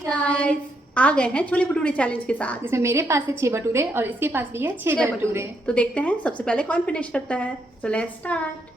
Guys, आ गए हैं chole bhature challenge के साथ। जिसमें मेरे पास है 6 भटूरे और इसके पास भी है 6 भटूरे। तो देखते हैं सबसे पहले कौन फिनिश करता है। So let's start.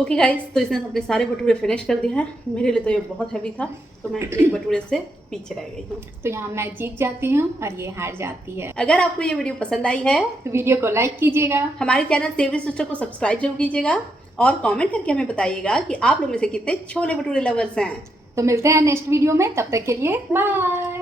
Okay guys, तो इसने अपने सारे भटूरे फिनिश कर दिए हैं। मेरे लिए तो ये बहुत हैवी था, तो मैं एक भटूरे से पीछे रह गई हूँ। तो यहाँ मैं जीत जाती हूँ और ये हार जाती है। अगर आपको ये वीडियो पसंद आई है तो वीडियो को लाइक कीजिएगा, हमारे चैनल सेवरी सिस्टर को सब्सक्राइब जरूर कीजिएगा और कमेंट करके हमें बताइएगा कि आप लोग में से कितने छोले भटूरे लवर्स हैं। तो मिलते हैं नेक्स्ट वीडियो में, तब तक के लिए बाय।